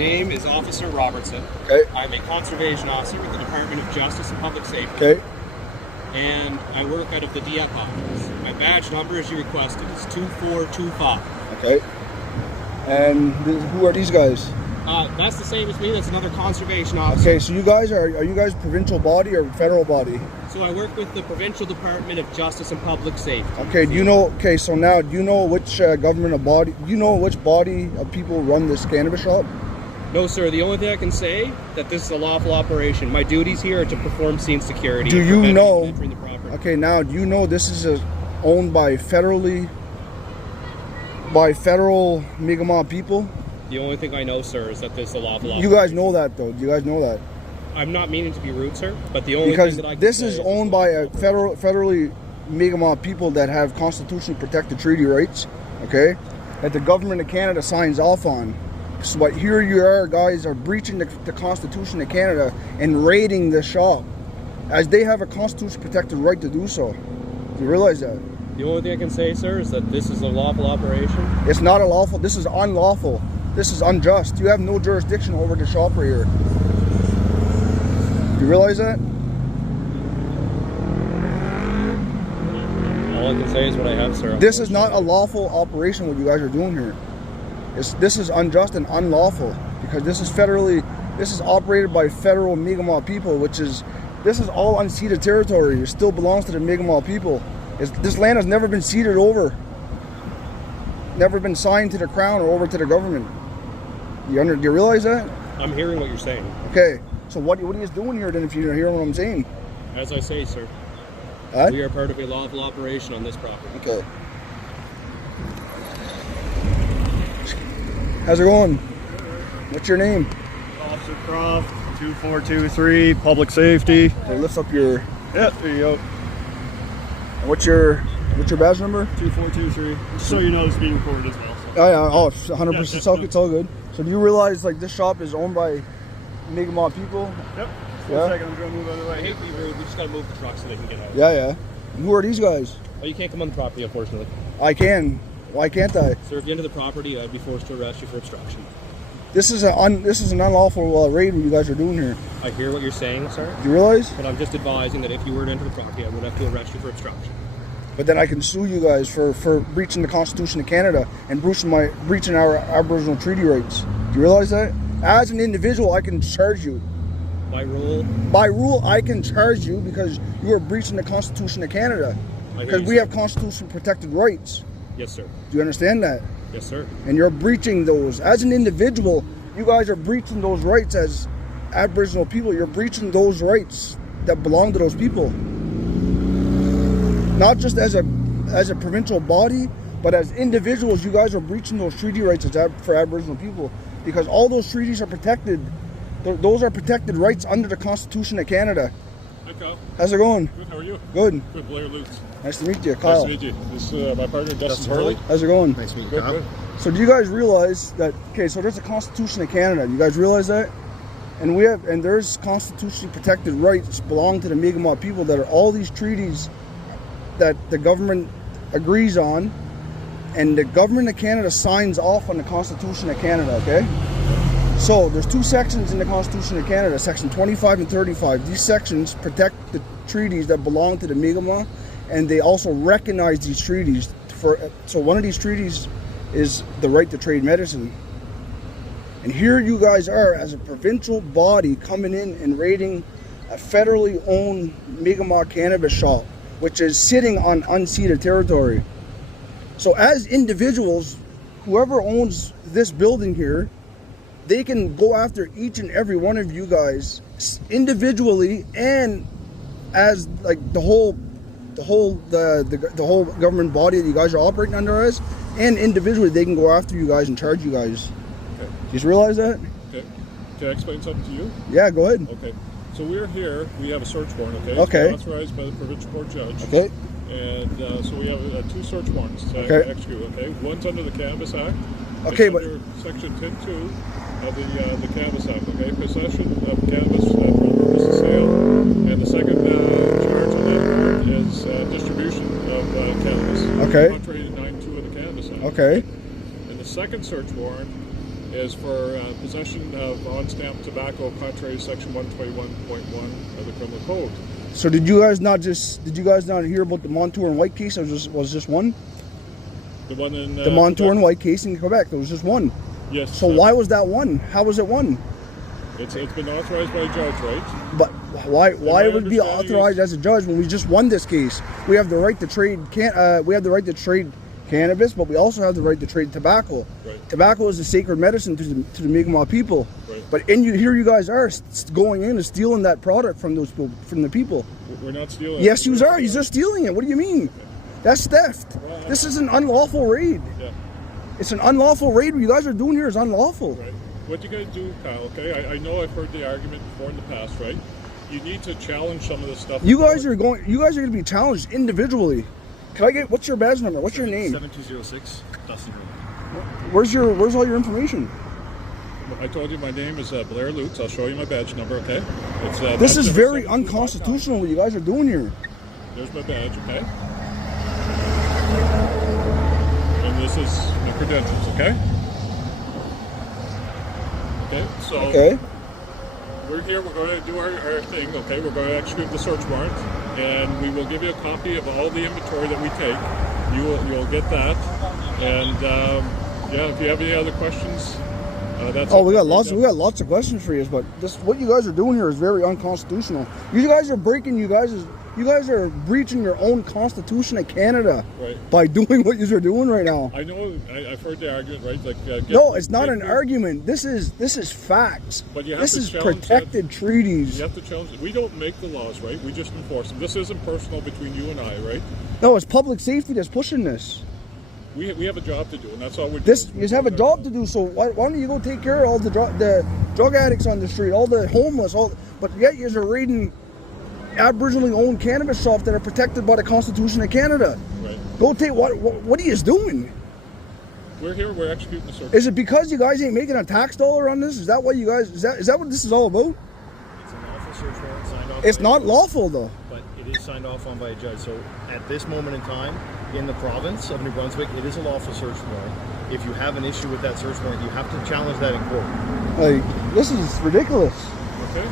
Name is Officer Robertson. Okay. I'm a conservation officer with the Department of Justice and Public Safety. Okay. And I work out of the DF office. My badge number, as you requested, is 2425. Okay. And who are these guys? That's the same as me. That's another conservation officer. Okay, so you guys are you guys provincial body or federal body? So I work with the Provincial Department of Justice and Public Safety. Okay, do you know, okay, so now, do you know which government body, do you know which body of people run this cannabis shop? No, sir. The only thing I can say that this is a lawful operation. My duties here are to perform scene security. Do you know, entering the property. okay, now, do you know this is owned by federal Micmac people? The only thing I know, sir, is that this is a lawful operation. You guys know that, though. Do you guys know that? I'm not meaning to be rude, sir, but the only because thing that I can this say is owned by a federally Micmac people that have constitutionally protected treaty rights, okay, that the government of Canada signs off on. So what here you are, guys, are breaching the Constitution of Canada and raiding the shop, as they have a constitutionally protected right to do so. Do you realize that? The only thing I can say, sir, is that this is a lawful operation. It's not a lawful. This is unlawful. This is unjust. You have no jurisdiction over the shop right here. Do you realize that? All I can say is what I have, sir. This is not a lawful operation, what you guys are doing here. This is unjust and unlawful, because this is operated by federal Micmac people, this is all unceded territory. It still belongs to the Micmac people. This land has never been ceded over, never been signed to the crown or over to the government. Do you realize that? I'm hearing what you're saying. Okay, so what are you doing here then, if you're hearing what I'm saying? As I say, sir, we are part of a lawful operation on this property. Okay. How's it going? What's your name? Officer Croft, 2423, Public Safety. Okay, lift up your... Yeah, there you go. And what's your badge number? 2423. Just so you know, it's being recorded as well. So. Oh yeah, 100%. Yeah, It's all good. So do you realize, like, this shop is owned by Micmac people? Yep. Yeah. One second, I'm going to move out of the I way. hate to be rude, we just gotta move the truck so they can get out. Yeah. And who are these guys? Oh, you can't come on the property, unfortunately. I can. Why can't I? Sir, if you enter the property, I'd be forced to arrest you for obstruction. This is an unlawful raid what you guys are doing here. I hear what you're saying, sir. Do you realize? But I'm just advising that if you were to enter the property, I would have to arrest you for obstruction. But then I can sue you guys for breaching the Constitution of Canada and breaching our Aboriginal treaty rights. Do you realize that? As an individual, I can charge you. By rule? By rule, I can charge you because you are breaching the Constitution of Canada. Because we have constitutionally protected rights. Yes, sir. Do you understand that? Yes, sir. And you're breaching those. As an individual, you guys are breaching those rights as Aboriginal people. You're breaching those rights that belong to those people. Not just as a provincial body, but as individuals, you guys are breaching those treaty rights for Aboriginal people. Because all those treaties are protected. Those are protected rights under the Constitution of Canada. Hi, Kyle. How's it going? Good, how are you? Good. Good, Blair Lutz. Nice to meet you, Kyle. Nice to meet you. This is my partner, Dustin Hurley. How's it going? Nice to meet you, Good, Kyle. good. So do you guys realize that, okay, so there's a Constitution of Canada. You guys realize that? And there's constitutionally protected rights belong to the Micmac people that are all these treaties that the government agrees on, and the government of Canada signs off on the Constitution of Canada, okay? So there's two sections in the Constitution of Canada, section 25 and 35. These sections protect the treaties that belong to the Micmac, and they also recognize these treaties. So one of these treaties is the right to trade medicine. And here you guys are as a provincial body coming in and raiding a federally owned Micmac cannabis shop, which is sitting on unceded territory. So as individuals, whoever owns this building here, they can go after each and every one of you guys individually, and as like the whole government body that you guys are operating under as, and individually they can go after you guys and charge you guys. Okay. You just realize that? Okay. Can I explain something to you? Yeah, go ahead. Okay. So we're here, we have a search warrant, okay? Okay. It's authorized by the provincial court judge. Okay. And so we have two search warrants to execute, okay? One's under the Cannabis Act. Okay, it's under section 10.2 of the Cannabis Act, okay? Possession of cannabis for the purpose of sale. And the second charge on that warrant is distribution of cannabis. Okay. Contrary to 9.2 of the Cannabis Act. Okay. And the second search warrant is for possession of on-stamp tobacco contrary to section 121.1 of the criminal code. So did you guys not hear about the Montour and White case? Or was just one? The one in The Montour and White case in Quebec. There was just one. Yes. So why was that one? How was it one? It's been authorized by a judge, right? But why would it be understanding authorized as a judge when we just won this case? We have the right to trade cannabis, but we also have the right to trade tobacco. Right. Tobacco is a sacred medicine to the Mi'kmaq people. Right. But here you guys are going in and stealing that product from the people. We're not stealing. Yes, you are. You're just stealing it. What do you mean? That's theft. Well, This is an unlawful raid. Yeah. It's an unlawful raid. What you guys are doing here is unlawful. Right. What you got to do, Kyle, okay? I know I've heard the argument before in the past, right? You need to challenge some of this stuff. You guys are going to be challenged individually. Can I get, what's your badge number? What's your name? 7206, Dustin Hurley. Where's all your information? I told you my name is Blair Lutz. I'll show you my badge number, okay? It's This is very 77255. unconstitutional what you guys are doing here. There's my badge, okay? And this is my credentials, okay? Okay, so Okay. we're here, we're going to do our thing, okay? We're going to execute the search warrant, and we will give you a copy of all the inventory that we take. You'll get that, and yeah, if you have any other questions, that's Oh, we got lots of questions for you, but what you guys are doing here is very unconstitutional. You guys are breaching your own constitution in Canada Right. by doing what you are doing right now. I know, I've heard the argument, right? Like, No, it's not an argument. This is facts. But you have This to is challenge protected treaties. You have to challenge it. We don't make the laws, right? We just enforce them. This isn't personal between you and I, right? No, it's public safety that's pushing this. We have a job to do, and that's all we're This doing. you have a job to do. So why don't you go take care of all the drug addicts on the street, all the homeless, but yet you are raiding Aboriginally owned cannabis shops that are protected by the Constitution of Canada. Right. Go take what are you doing? We're here. We're executing the search. Is it because you guys ain't making a tax dollar on this? Is that what you guys? Is that what this is all about? It's an lawful search warrant signed off. It's by not a lawful though. But it is signed off on by a judge. So at this moment in time, in the province of New Brunswick, it is a lawful search warrant. If you have an issue with that search warrant, you have to challenge that in court. Like this is ridiculous. Okay.